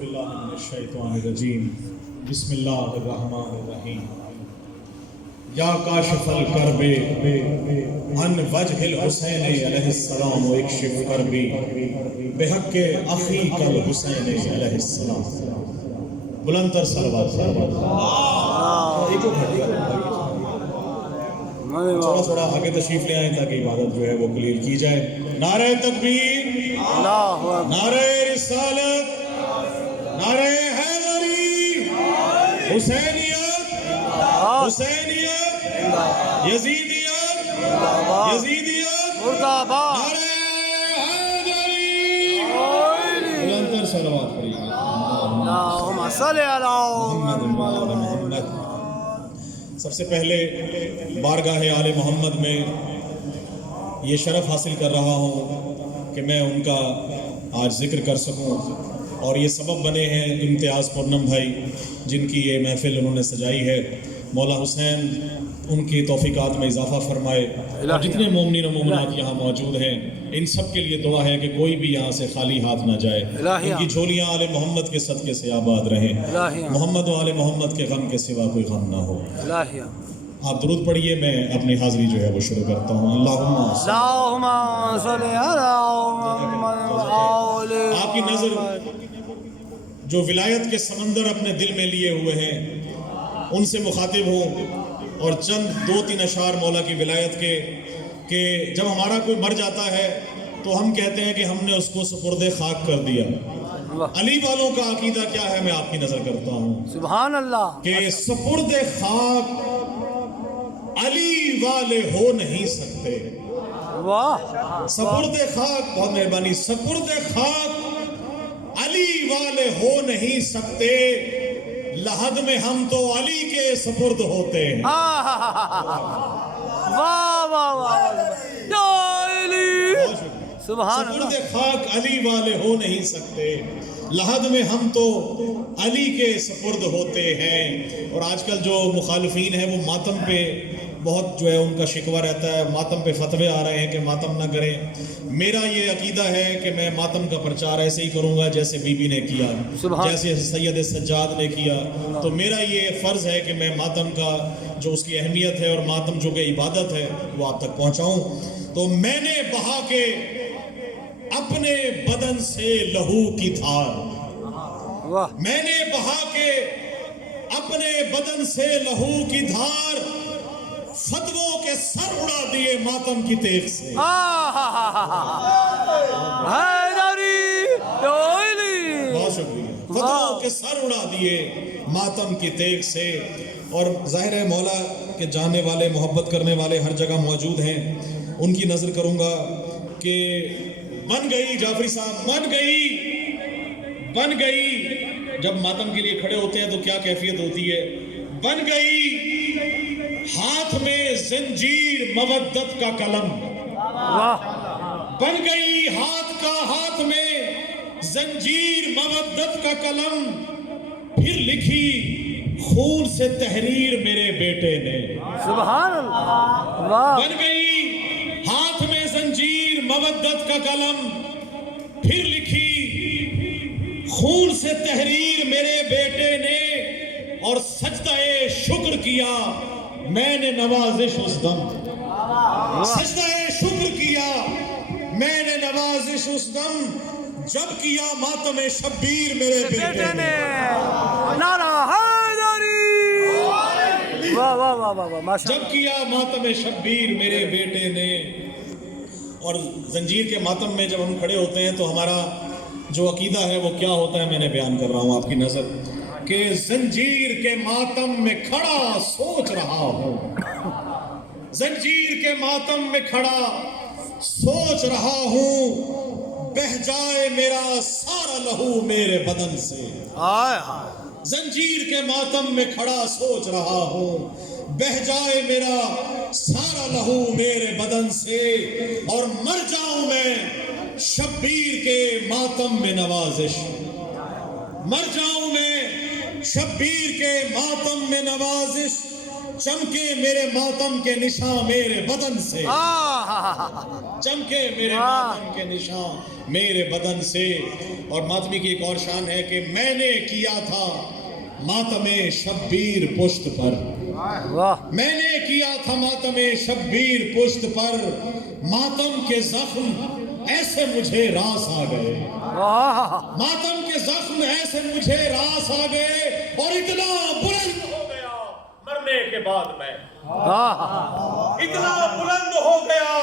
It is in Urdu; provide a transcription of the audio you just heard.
باللہ من الشیطان الرجیم بسم اللہ الرحمن الرحیم یا کاشف الکرب عن وجہ الحسین علیہ السلام و اکشف کربی بحق اخیک الحسین علیہ السلام. بلندتر صلوات تھوڑا تھوڑا آگے تشریف لے آئیں تاکہ عبادت جو ہے وہ کلیئر کی جائے. نعرہ تکبیر، نعرہ رسالت، نعرہ حیدری، حسینیت، حسینیت، یزیدیت، یزیدیت، نعرہ حیدری. بلندتر صلوات پڑھیے. اللہم صلی علی محمد. سب سے پہلے بارگاہ آل محمد میں یہ شرف حاصل کر رہا ہوں کہ میں ان کا آج ذکر کر سکوں، اور یہ سبب بنے ہیں امتیاز پورنم بھائی جن کی یہ محفل انہوں نے سجائی ہے. مولا حسین ان کی توفیقات میں اضافہ فرمائے، اور جتنے مومنین و مومنات یہاں موجود ہیں ان سب کے لیے دعا ہے کہ کوئی بھی یہاں سے خالی ہاتھ نہ جائے. ان کی جھولیاں آل محمد کے صدقے سے آباد رہیں. محمد و آل محمد کے غم کے سوا کوئی غم نہ ہو. آپ درود پڑھیے، میں اپنی حاضری جو ہے وہ شروع کرتا ہوں. اللہم صلی علی. آپ کی نظر جو ولایت کے سمندر اپنے دل میں لیے ہوئے ہیں ان سے مخاطب ہوں، اور چند دو تین اشعار مولا کی ولایت کے کہ جب ہمارا کوئی مر جاتا ہے تو ہم کہتے ہیں کہ ہم نے اس کو سپرد خاک کر دیا. علی والوں کا عقیدہ کیا ہے میں آپ کی نظر کرتا ہوں. سبحان اللہ. کہ سپرد خاک علی والے ہو نہیں سکتے. واہ. سپرد خاک، بہت مہربانی، سپرد خاک علی والے ہو نہیں سکتے، لحد میں ہم تو علی کے سپرد ہوتے ہیں. واہ واہ واہ. سبحان اللہ. سپرد خاک علی والے ہو نہیں سکتے، لحد میں ہم تو علی کے سپرد ہوتے ہیں. اور آج کل جو مخالفین ہیں وہ ماتم پہ بہت جو ہے ان کا شکوہ رہتا ہے، ماتم پہ فتوے آ رہے ہیں کہ ماتم نہ کریں. میرا یہ عقیدہ ہے کہ میں ماتم کا پرچار ایسے ہی کروں گا جیسے بی بی نے کیا، جیسے سید سجاد نے کیا. تو میرا یہ فرض ہے کہ میں ماتم کا جو اس کی اہمیت ہے اور ماتم جو کہ عبادت ہے وہ آپ تک پہنچاؤں. تو میں نے بہا کے اپنے بدن سے لہو کی دھار، میں نے بہا کے اپنے بدن سے لہو کی دھار، فتووں کے سر اڑا دیے ماتم کی تیغ سے. بہت شکریہ. فتووں کے سر اڑا دیے ماتم کی تیغ سے. اور ظاہر ہے مولا کے جاننے والے، محبت کرنے والے ہر جگہ موجود ہیں. ان کی نظر کروں گا کہ بن گئی جعفری صاحب، بن گئی، بن گئی. جب ماتم کے لیے کھڑے ہوتے ہیں تو کیا کیفیت ہوتی ہے. بن گئی ہاتھ میں زنجیر مودت کا قلم، بن گئی ہاتھ میں زنجیر مودت کا قلم، پھر لکھی خون سے تحریر میرے بیٹے نے. سبحان اللہ. بن گئی ہاتھ میں زنجیر مودت کا قلم، پھر لکھی خون سے تحریر میرے بیٹے نے، اور سجدہ شکر کیا میں نے نوازش اس دم. سجدہ شکر کیا میں نے نوازش اس دم، جب کیا ماتم شبیر میرے بیٹے نے. نعرہ حیدری. واہ واہ واہ واہ. جب کیا ماتم شبیر میرے بیٹے نے. اور زنجیر کے ماتم میں جب ہم کھڑے ہوتے ہیں تو ہمارا جو عقیدہ ہے وہ کیا ہوتا ہے میں نے بیان کر رہا ہوں آپ کی نظر. کہ زنجیر کے ماتم میں کھڑا سوچ رہا ہوں، زنجیر کے ماتم میں کھڑا سوچ رہا ہوں، بہہ جائے میرا سارا لہو میرے بدن سے. زنجیر کے ماتم میں کھڑا سوچ رہا ہوں، بہہ جائے میرا سارا لہو میرے بدن سے، اور مر جاؤں میں شبیر کے ماتم میں نوازش. مر جاؤں میں شبیر کے ماتم میں نوازش، چمکے میرے ماتم کے نشان میرے بدن سے، چمکے میرے ماتم کے نشان میرے بدن سے۔ اور ماتمی کی ایک اور شان ہے کہ میں نے کیا تھا ماتم شبیر پشت پر، واہ میں نے کیا تھا ماتم شبیر پشت پر، ماتم کے زخم ایسے مجھے راس آ گئے، واہ ماتم کے زخم ایسے مجھے راس آ گئے، اور اتنا بلند ہو گیا مرنے کے بعد میں، واہ اتنا بلند ہو گیا